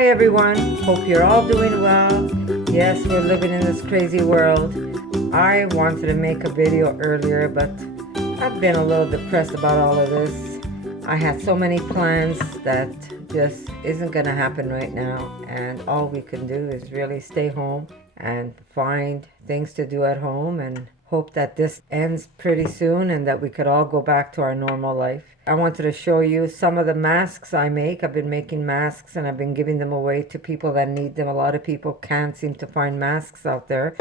Hi everyone, hope you're all doing well. Yes, we're living in this crazy world. I wanted to make a video earlier, but I've been a little depressed about all of this. I had so many plans that just isn't gonna happen right now, and all we can do is really stay home and find things to do at home and hope that this ends pretty soon and that we could all go back to our normal life. I wanted to show you some of the masks I make. I've been making masks and I've been giving them away to people that need them. A lot of people can't seem to find masks out there.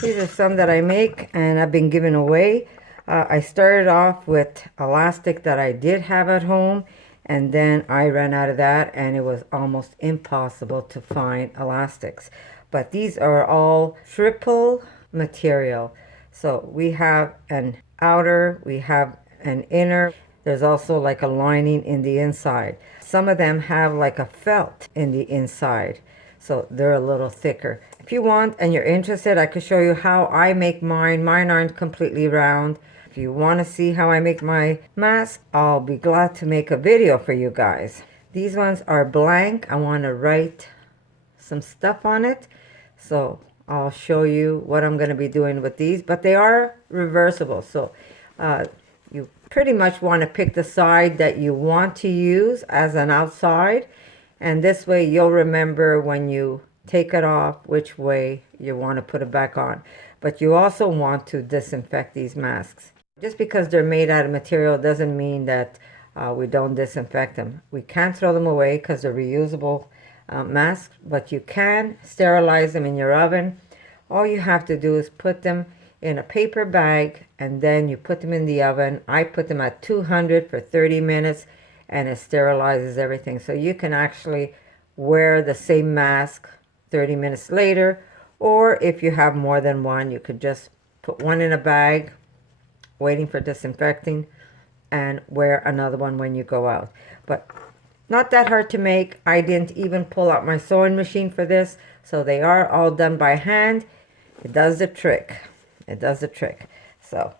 These are some that I make and I've been giving away. I started off with elastic that I did have at home, and then I ran out of that and it was almost impossible to find elastics. But these are all triple material. So we have an outer, we have an inner. There's also like a lining in the inside. Some of them have like a felt in the inside, so they're a little thicker. If you want and you're interested, I could show you how I make mine. Mine aren't completely round. If you want to see how I make my mask, I'll be glad to make a video for you guys. These ones are blank. I want to write some stuff on it, so I'll show you what I'm going to be doing with these, but they are reversible. So you pretty much want to pick the side that you want to use as an outside, and this way you'll remember when you take it off which way you want to put it back on. But you also want to disinfect these masks. Just because they're made out of material doesn't mean that we don't disinfect them. We can't throw them away because they're reusable masks, but you can sterilize them in your oven. All you have to do is put them in a paper bag and then you put them in the oven. I put them at 200 for 30 minutes and it sterilizes everything. So you can actually wear the same mask 30 minutes later, or if you have more than one, you could just put one in a bag waiting for disinfecting and wear another one when you go out. But not that hard to make. I didn't even pull out my sewing machine for this, so they are all done by hand. It does the trick. It does the trick. So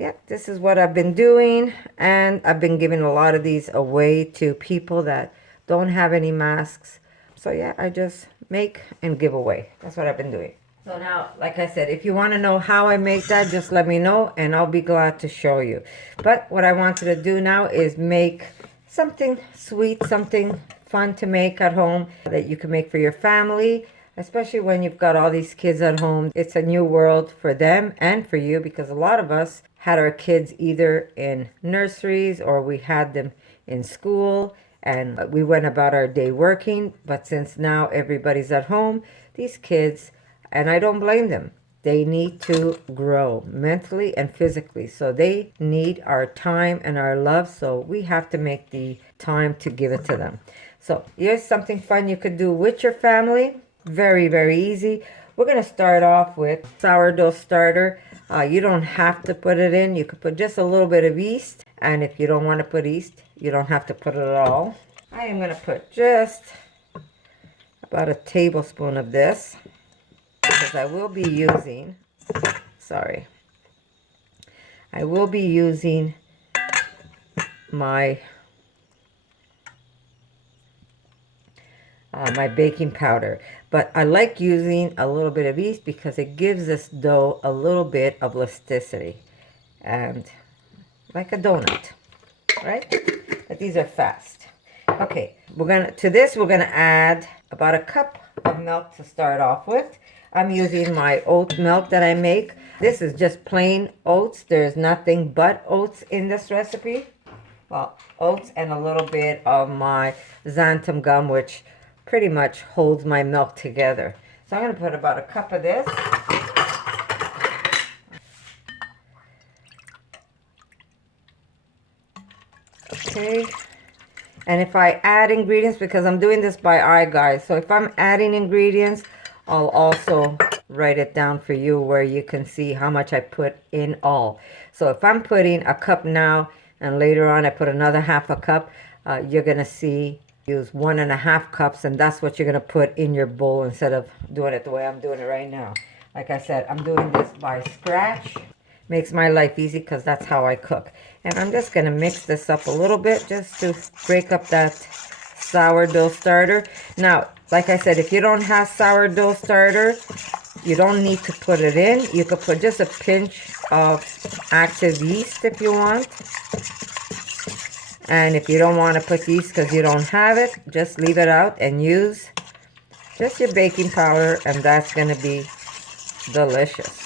yeah, this is what I've been doing, and I've been giving a lot of these away to people that don't have any masks. So yeah, I just make and give away. That's what I've been doing. So now, like I said, if you want to know how I make that, just let me know and I'll be glad to show you. But what I wanted to do now is make something sweet, something fun to make at home that you can make for your family, especially when you've got all these kids at home. It's a new world for them and for you, because a lot of us had our kids either in nurseries or we had them in school and we went about our day working. But since now everybody's at home, these kids, and I don't blame them, they need to grow mentally and physically. So they need our time and our love. So we have to make the time to give it to them. So here's something fun you could do with your family. Very, very easy. We're going to start off with sourdough starter. You don't have to put it in. You could put just a little bit of yeast. And if you don't want to put yeast, you don't have to put it at all. I am going to put just about a tablespoon of this, because I will be using, I will be using my my baking powder. But I like using a little bit of yeast because it gives this dough a little bit of elasticity, and like a donut, right? But these are fast. Okay, we're gonna add about a cup of milk to start off with. I'm using my oat milk that I make. This is just plain oats. There's nothing but oats in this recipe. Well, oats and a little bit of my xanthan gum, which pretty much holds my milk together. So I'm going to put about a cup of this. Okay. And if I add ingredients, because I'm doing this by eye, guys, so if I'm adding ingredients, I'll also write it down for you where you can see how much I put in all. So if I'm putting a cup now and later on I put another half a cup, you're going to see use 1.5 cups, and that's what you're going to put in your bowl instead of doing it the way I'm doing it right now. Like I said, I'm doing this by scratch. Makes my life easy because that's how I cook. And I'm just going to mix this up a little bit just to break up that sourdough starter. Now, like I said, if you don't have sourdough starter, you don't need to put it in. You could put just a pinch of active yeast if you want. And if you don't want to put yeast because you don't have it, just leave it out and use just your baking powder, and that's going to be delicious.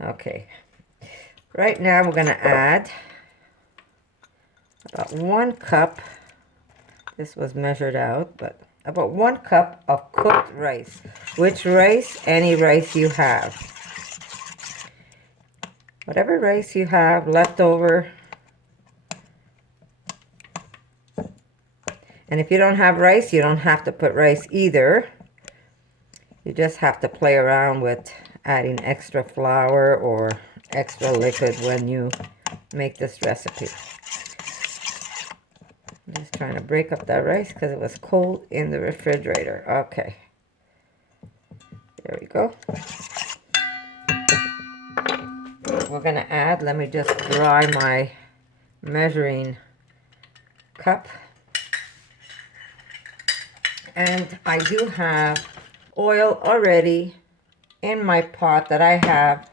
Okay, right now we're going to add about 1 cup. This was measured out, but about 1 cup of cooked rice. Which rice? Any rice you have. Whatever rice you have left over. And if you don't have rice, you don't have to put rice either. You just have to play around with adding extra flour or extra liquid when you make this recipe. I'm just trying to break up that rice because it was cold in the refrigerator. Okay. There we go. We're going to add, let me just dry my measuring cup. And I do have oil already in my pot that I have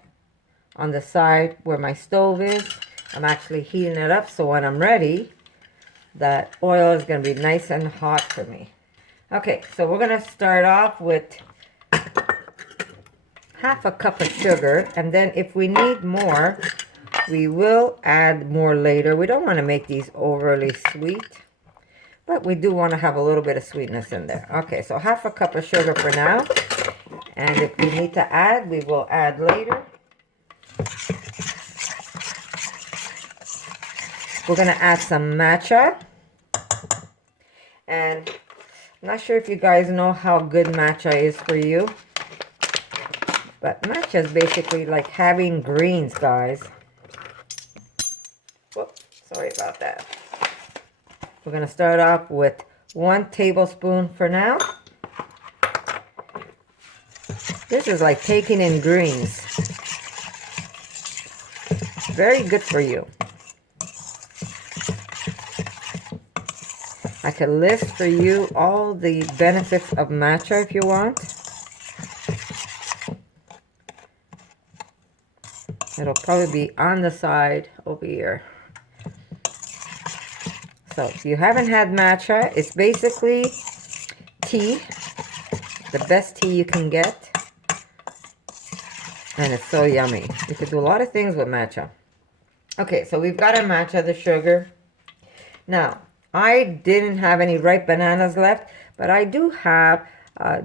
on the side where my stove is. I'm actually heating it up so when I'm ready, that oil is going to be nice and hot for me. Okay, so we're going to start off with half a cup of sugar, and then if we need more, we will add more later. We don't want to make these overly sweet, but we do want to have a little bit of sweetness in there. Okay, so half a cup of sugar for now. And if we need to add, we will add later. We're going to add some matcha. And I'm not sure if you guys know how good matcha is for you. But matcha is basically like having greens, guys. Whoops, sorry about that. We're going to start off with 1 tablespoon for now. This is like taking in greens. Very good for you. I could list for you all the benefits of matcha if you want. It'll probably be on the side over here. So if you haven't had matcha, it's basically tea. The best tea you can get. And it's so yummy. You could do a lot of things with matcha. Okay, so we've got our matcha, the sugar. Now, I didn't have any ripe bananas left, but I do have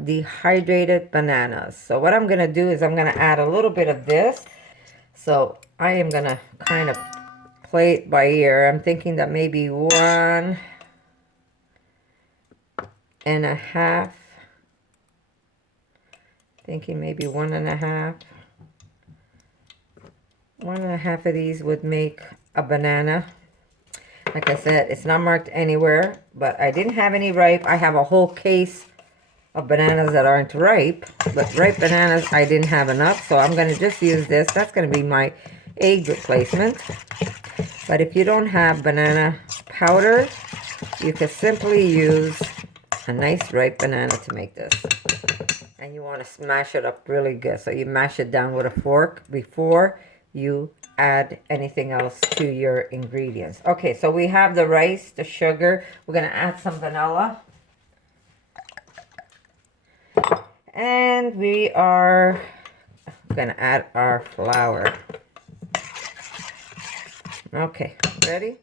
dehydrated bananas. So what I'm going to do is I'm going to add a little bit of this. So I am going to kind of play it by ear. I'm thinking that maybe 1.5. Thinking maybe 1.5. 1.5 of these would make a banana. Like I said, it's not marked anywhere, but I didn't have any ripe. I have a whole case of bananas that aren't ripe, but ripe bananas I didn't have enough, so I'm going to just use this. That's going to be my egg replacement. But if you don't have banana powder, you can simply use a nice ripe banana to make this. And you want to smash it up really good. So you mash it down with a fork before you add anything else to your ingredients. Okay, so we have the rice, the sugar. We're going to add some vanilla. And we are going to add our flour. Okay, ready?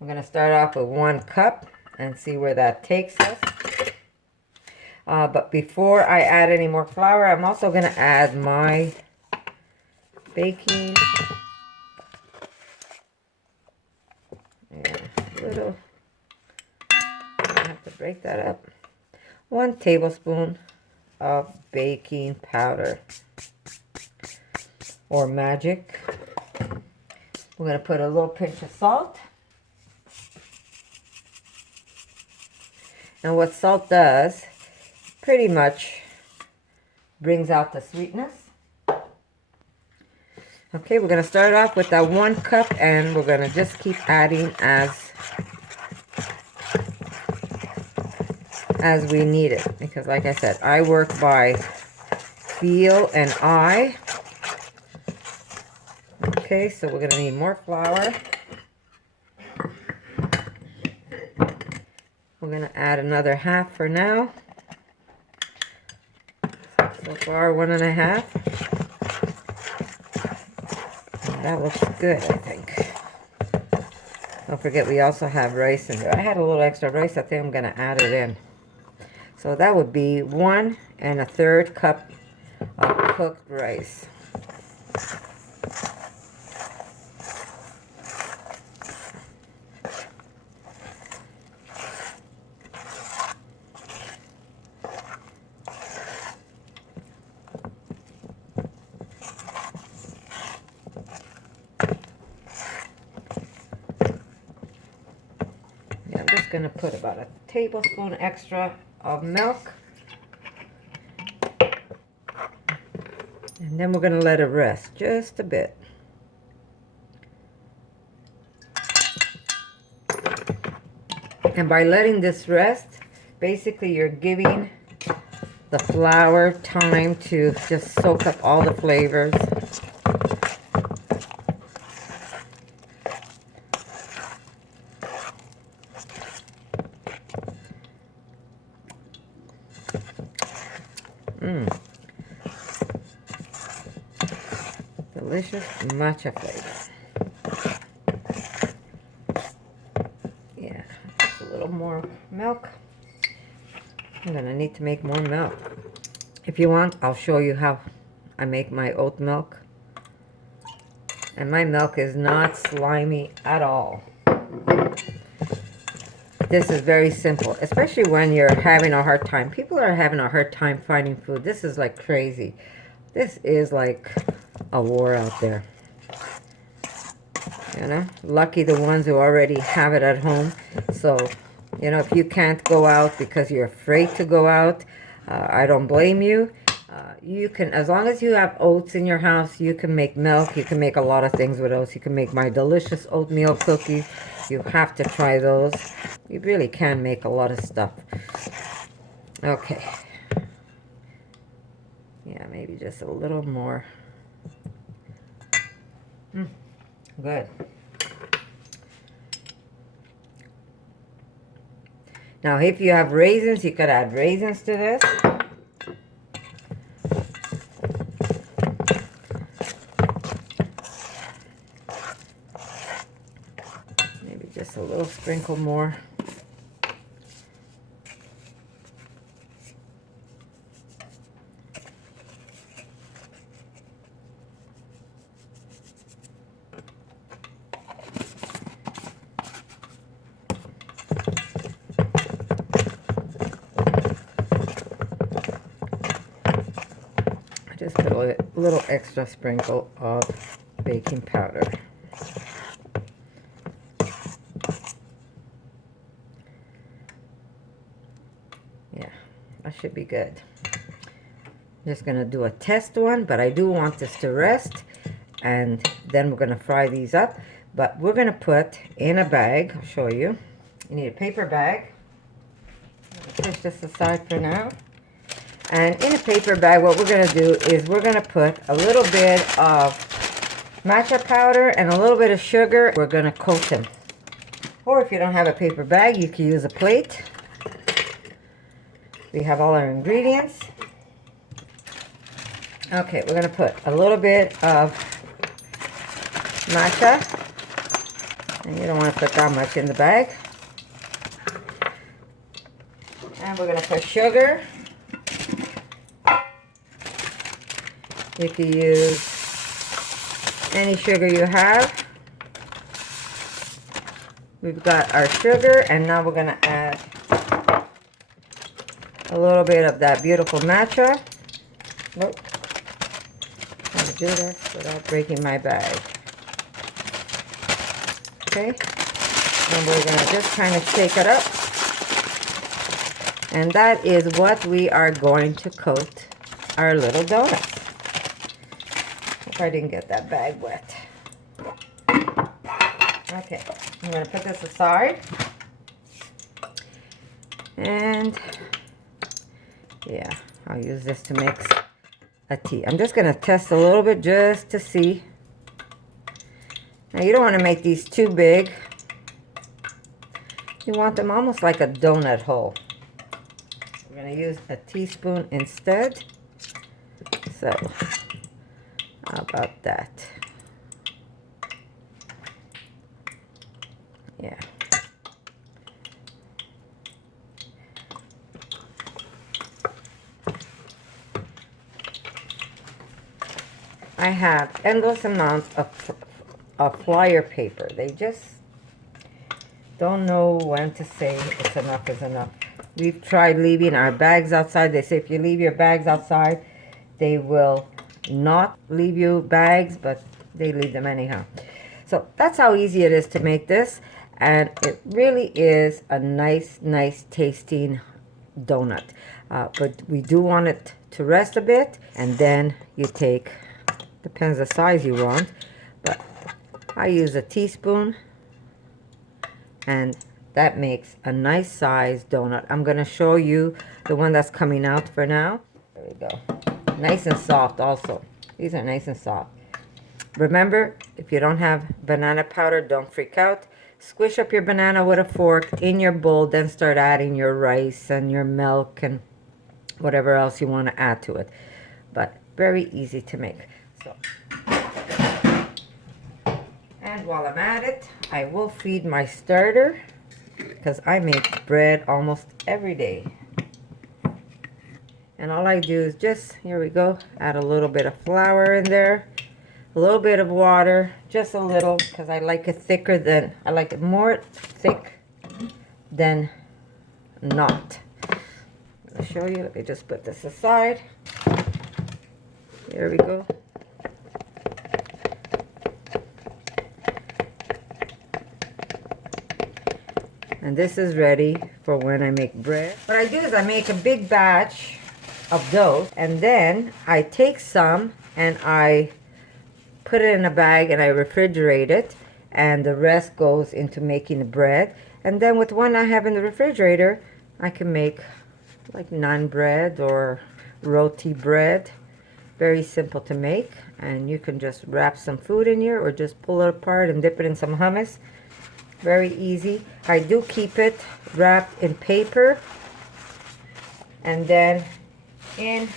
I'm going to start off with 1 cup and see where that takes us. But before I add any more flour, I'm also going to add my baking. And a little, I have to break that up. 1 tablespoon of baking powder or magic. We're going to put a little pinch of salt. And what salt does, pretty much brings out the sweetness. Okay, we're going to start off with that 1 cup, and we're going to just keep adding as we need it, because like I said, I work by feel and eye. Okay, so we're going to need more flour. We're going to add another half for now. So far, 1.5. That looks good, I think. Don't forget, we also have rice in there. I had a little extra rice. I think I'm going to add it in. So that would be 1 1/3 cup of cooked rice. I'm just going to put about a tablespoon extra of milk. And then we're going to let it rest just a bit. And by letting this rest, basically you're giving the flour time to just soak up all the flavors. Delicious matcha flavor. Yeah, just a little more milk. I'm gonna need to make more milk. If you want, I'll show you how I make my oat milk. And my milk is not slimy at all. This is very simple, especially when you're having a hard time. People are having a hard time finding food. This is like crazy. This is like a war out there. You know, lucky the ones who already have it at home. So, you know, if you can't go out because you're afraid to go out, I don't blame you. You can, as long as you have oats in your house, you can make milk. You can make a lot of things with oats. You can make my delicious oatmeal cookies. You have to try those. You really can make a lot of stuff. Okay. Yeah, maybe just a little more. Good. Now, if you have raisins, you could add raisins to this. Maybe just a little sprinkle more. Just put a little extra sprinkle of baking powder. Yeah, that should be good. I'm just going to do a test one, but I do want this to rest, and then we're going to fry these up. But we're going to put in a bag. I'll show you. You need a paper bag. Push this aside for now. And in a paper bag, what we're going to do is we're going to put a little bit of matcha powder and a little bit of sugar. We're going to coat them. Or if you don't have a paper bag, you can use a plate. We have all our ingredients. Okay, we're going to put a little bit of matcha. And you don't want to put that much in the bag. And we're going to put sugar. You can use any sugar you have. We've got our sugar, and now we're going to add a little bit of that beautiful matcha. Nope. I'm going to do this without breaking my bag. Okay. And we're going to just kind of shake it up. And that is what we are going to coat our little donuts. Hope I didn't get that bag wet. Okay, I'm going to put this aside. And yeah, I'll use this to mix a tea. I'm just going to test a little bit just to see. Now you don't want to make these too big. You want them almost like a donut hole. I'm going to use a teaspoon instead. So, how about that? Yeah. I have endless amounts of flyer paper. They just don't know when to say it's enough is enough. We've tried leaving our bags outside. They say if you leave your bags outside, they will not leave you bags, but they leave them anyhow. So that's how easy it is to make this. And it really is a nice tasting donut. But we do want it to rest a bit. And then you take, depends the size you want, but I use a teaspoon. And that makes a nice sized donut. I'm going to show you the one that's coming out for now. There we go. Nice and soft also. These are nice and soft. Remember, if you don't have banana powder, don't freak out. Squish up your banana with a fork in your bowl, then start adding your rice and your milk and whatever else you want to add to it. But very easy to make. So, and while I'm at it, I will feed my starter because I make bread almost every day. And all I do is just, here we go, add a little bit of flour in there. A little bit of water, just a little, because I like it thicker than, I like it more thick than not. I'll show you, let me just put this aside. There we go. And this is ready for when I make bread. What I do is I make a big batch of dough, and then I take some and I put it in a bag and I refrigerate it, and the rest goes into making the bread. And then with one I have in the refrigerator, I can make like naan bread or roti bread. Very simple to make, and you can just wrap some food in here or just pull it apart and dip it in some hummus. Very easy. I do keep it wrapped in paper and then in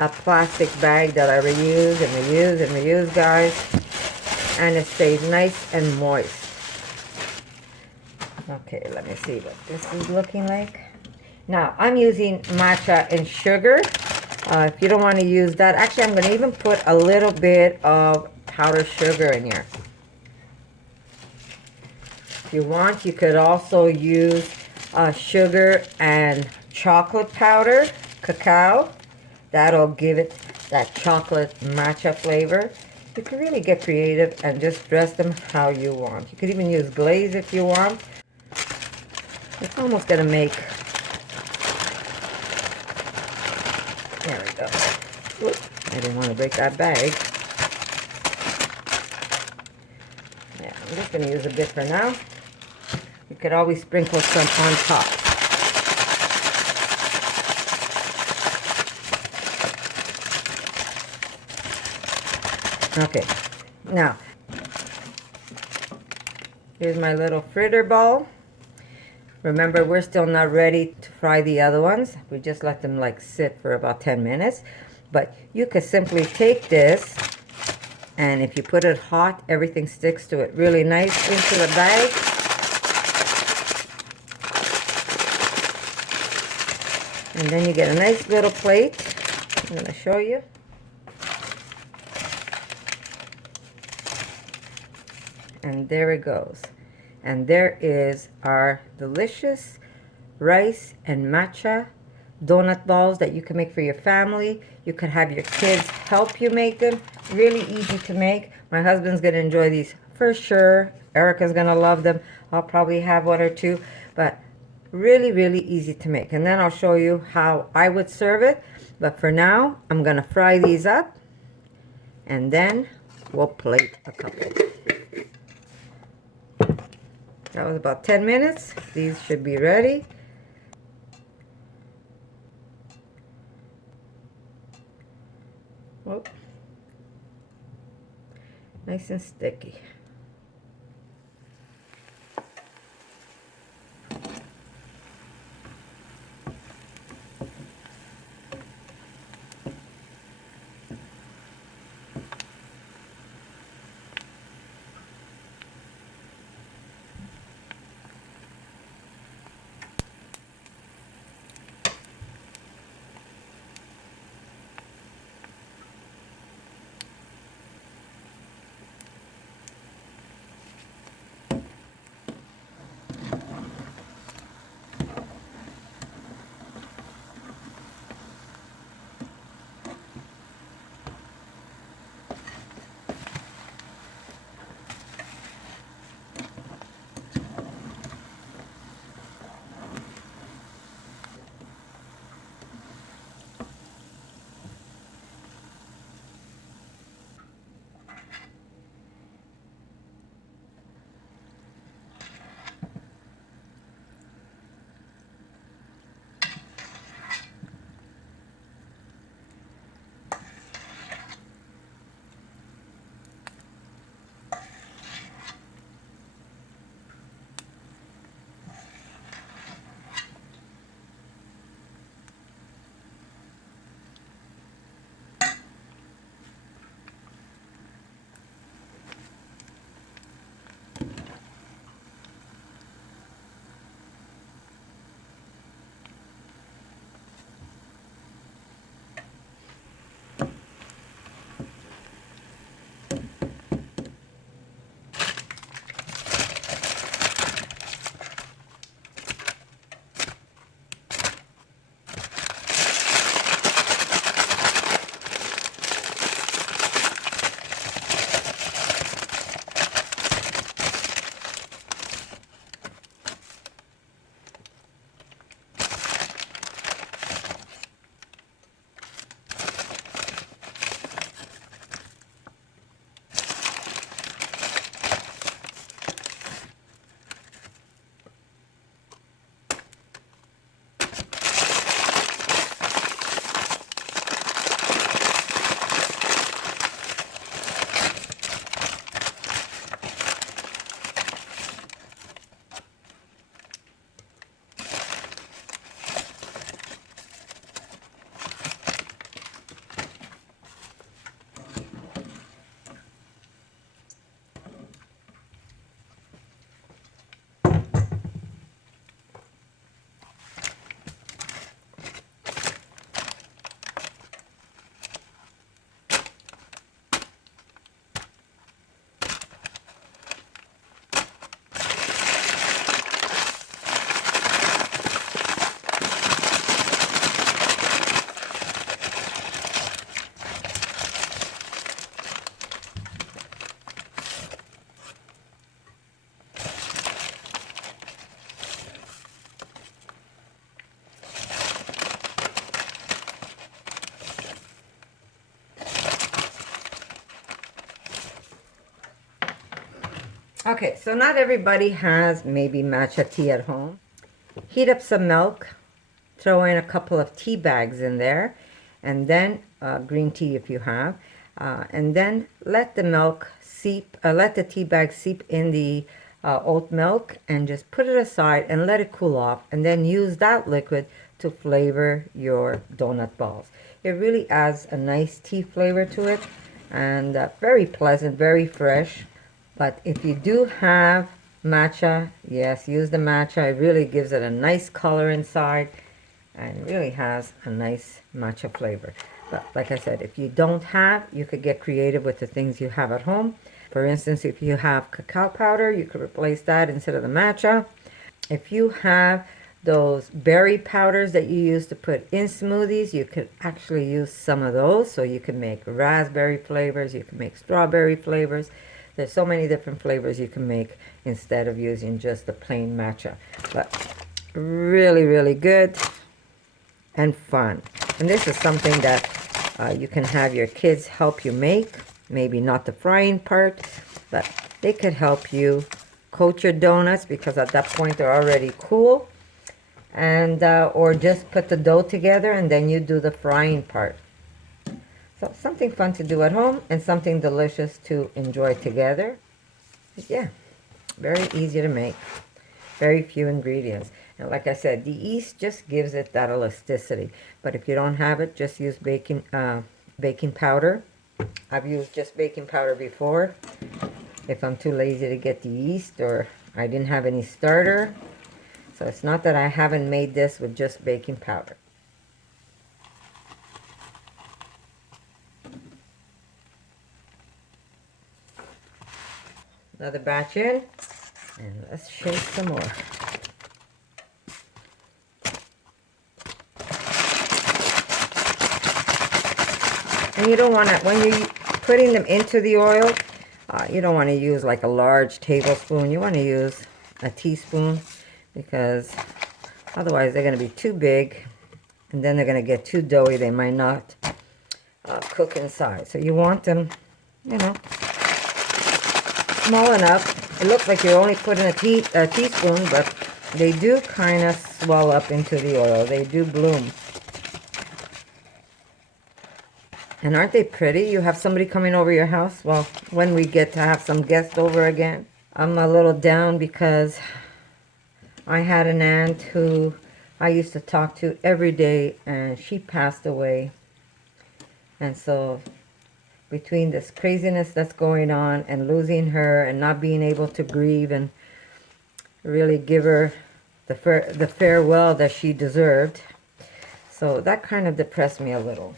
a plastic bag that I reuse and reuse and reuse, guys, and it stays nice and moist. Okay, let me see what this is looking like. Now I'm using matcha and sugar. If you don't want to use that, actually I'm going to even put a little bit of powdered sugar in here. If you want, you could also use sugar and chocolate powder, cacao. That'll give it that chocolate matcha flavor. You can really get creative and just dress them how you want. You could even use glaze if you want. It's almost gonna make, there we go. Oops, I didn't want to break that bag. Yeah, I'm just gonna use a bit for now. You could always sprinkle some on top. Okay, now, here's my little fritter ball. Remember, we're still not ready to fry the other ones. We just let them like sit for about 10 minutes. But you could simply take this, and if you put it hot, everything sticks to it really nice into the bag. And then you get a nice little plate. I'm going to show you. And there it goes. And there is our delicious rice and matcha donut balls that you can make for your family. You could have your kids help you make them. Really easy to make. My husband's going to enjoy these for sure. Erica's going to love them. I'll probably have one or two. But Really, really easy to make. And then I'll show you how I would serve it. But for now, I'm gonna fry these up, and then we'll plate a couple. That was about 10 minutes. These should be ready. Whoop. Nice and sticky. Okay, so not everybody has maybe matcha tea at home. Heat up some milk, throw in a couple of tea bags in there, and then green tea if you have, and then let the milk seep, let the tea bag seep in the oat milk, and just put it aside and let it cool off, and then use that liquid to flavor your donut balls. It really adds a nice tea flavor to it, and very pleasant, very fresh. But if you do have matcha, yes, use the matcha. It really gives it a nice color inside and really has a nice matcha flavor. But like I said, if you don't have, you could get creative with the things you have at home. For instance, if you have cacao powder, you could replace that instead of the matcha. If you have those berry powders that you use to put in smoothies, you could actually use some of those. So you can make raspberry flavors, you can make strawberry flavors. There's so many different flavors you can make instead of using just the plain matcha. But really, really good and fun. And this is something that you can have your kids help you make. Maybe not the frying part, but they could help you coat your donuts, because at that point they're already cool. And or just put the dough together and then you do the frying part. So something fun to do at home and something delicious to enjoy together. Yeah, very easy to make. Very few ingredients. And like I said, the yeast just gives it that elasticity. But if you don't have it, just use baking powder. I've used just baking powder before. If I'm too lazy to get the yeast, or I didn't have any starter. So it's not that I haven't made this with just baking powder. Another batch in, and let's shake some more. And you don't want to, when you're putting them into the oil, you don't want to use like a large tablespoon. You want to use a teaspoon, because otherwise they're going to be too big, and then they're going to get too doughy. They might not cook inside. So you want them, you know, small enough. It looks like you're only putting a teaspoon, but they do kind of swell up into the oil. They do bloom. And aren't they pretty? You have somebody coming over your house. Well, when we get to have some guests over again. I'm a little down because I had an aunt who I used to talk to every day, and she passed away. And so between this craziness that's going on and losing her and not being able to grieve and really give her the farewell that she deserved, so that kind of depressed me a little.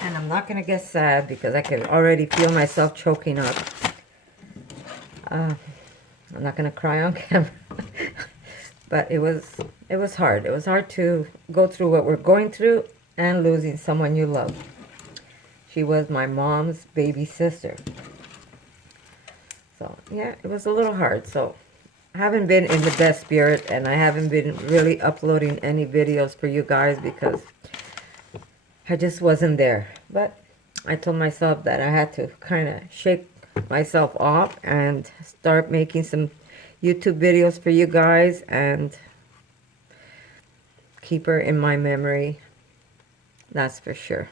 And I'm not going to get sad because I can already feel myself choking up. I'm not going to cry on camera. But it was hard. It was hard to go through what we're going through and losing someone you love. She was my mom's baby sister. So, yeah, it was a little hard. So, I haven't been in the best spirit, and I haven't been really uploading any videos for you guys because I just wasn't there. But I told myself that I had to kind of shake myself off and start making some YouTube videos for you guys and keep her in my memory. That's for sure.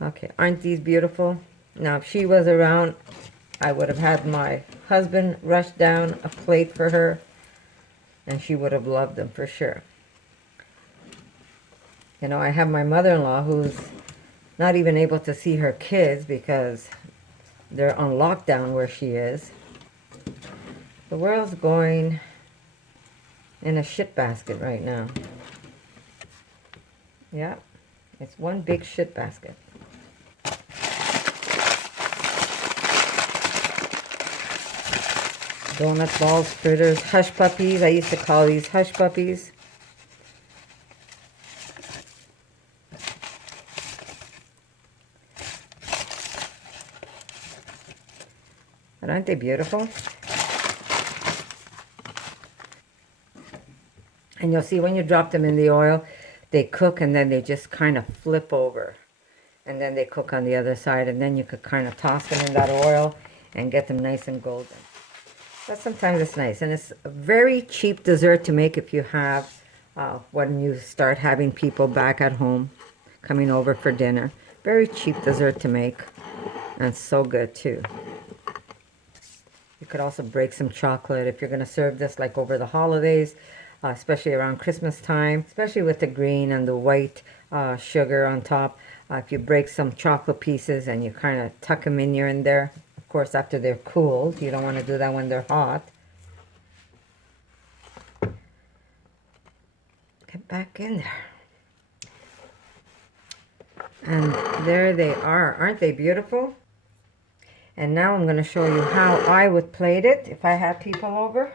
Okay, aren't these beautiful? Now, if she was around, I would have had my husband rush down a plate for her, and she would have loved them for sure. You know, I have my mother-in-law who's not even able to see her kids because they're on lockdown where she is. The world's going in a shit basket right now. Yeah, it's one big shit basket. Donut balls, fritters, hush puppies. I used to call these hush puppies. But aren't they beautiful? And you'll see when you drop them in the oil, they cook and then they just kind of flip over. And then they cook on the other side, and then you could kind of toss them in that oil and get them nice and golden. But sometimes it's nice, and it's a very cheap dessert to make if you have, when you start having people back at home coming over for dinner. Very cheap dessert to make, and so good too. You could also break some chocolate if you're going to serve this like over the holidays, especially around Christmas time, especially with the green and the white sugar on top. If you break some chocolate pieces and you kind of tuck them in there, of course after they're cooled, you don't want to do that when they're hot. Get back in there. And there they are. Aren't they beautiful? And now I'm going to show you how I would plate it if I had people over.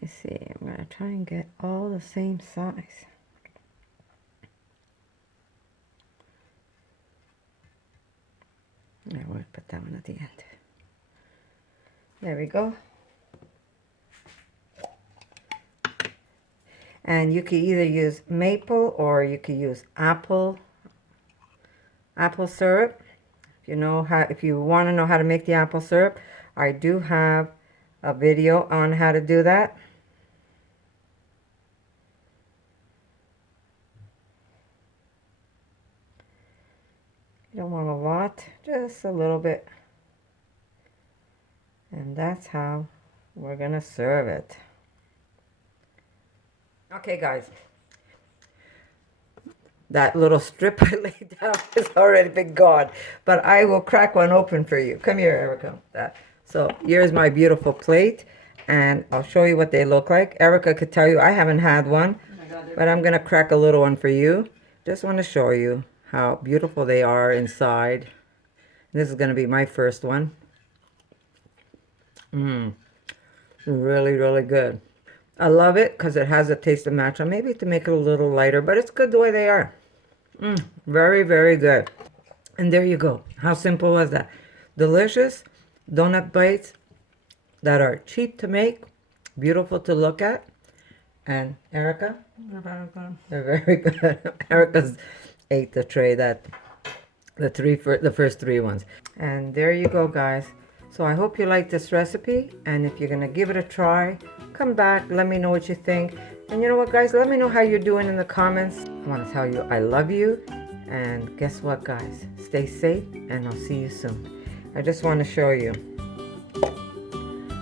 Let me see. I'm going to try and get all the same size. I will put that one at the end. There we go. And you could either use maple or you could use apple syrup. If you want to know how to make the apple syrup, I do have a video on how to do that. You don't want a lot, just a little bit. And that's how we're gonna serve it. Okay, guys. That little strip I laid down has already been gone, but I will crack one open for you. Come here, Erica. So here's my beautiful plate, and I'll show you what they look like. Erica could tell you I haven't had one, but I'm gonna crack a little one for you. Just want to show you how beautiful they are inside. This is gonna be my first one. Really, really good. I love it because it has a taste of matcha. Maybe to make it a little lighter, but it's good the way they are. Very, very good. And there you go. How simple was that? Delicious donut bites that are cheap to make, beautiful to look at. And Erica? They're very good. Erica's ate the tray the first three ones. And there you go, guys. So I hope you like this recipe, and if you're gonna give it a try, come back, let me know what you think. And you know what, guys, let me know how you're doing in the comments. I want to tell you I love you, and guess what, guys, stay safe, and I'll see you soon. I just want to show you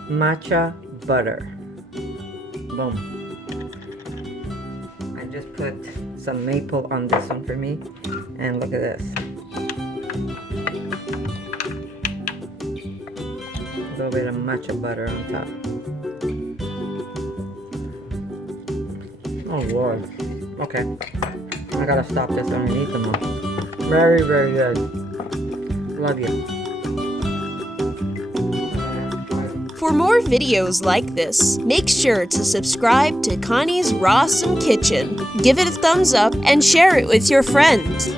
matcha butter. Boom. I just put some maple on this one for me, and look at this. A little bit of matcha butter on top. Oh Lord. Okay. I gotta stop this underneath them all. Very, very good. Love you. For more videos like this, make sure to subscribe to Connie's RAWsome Kitchen, give it a thumbs up, and share it with your friends.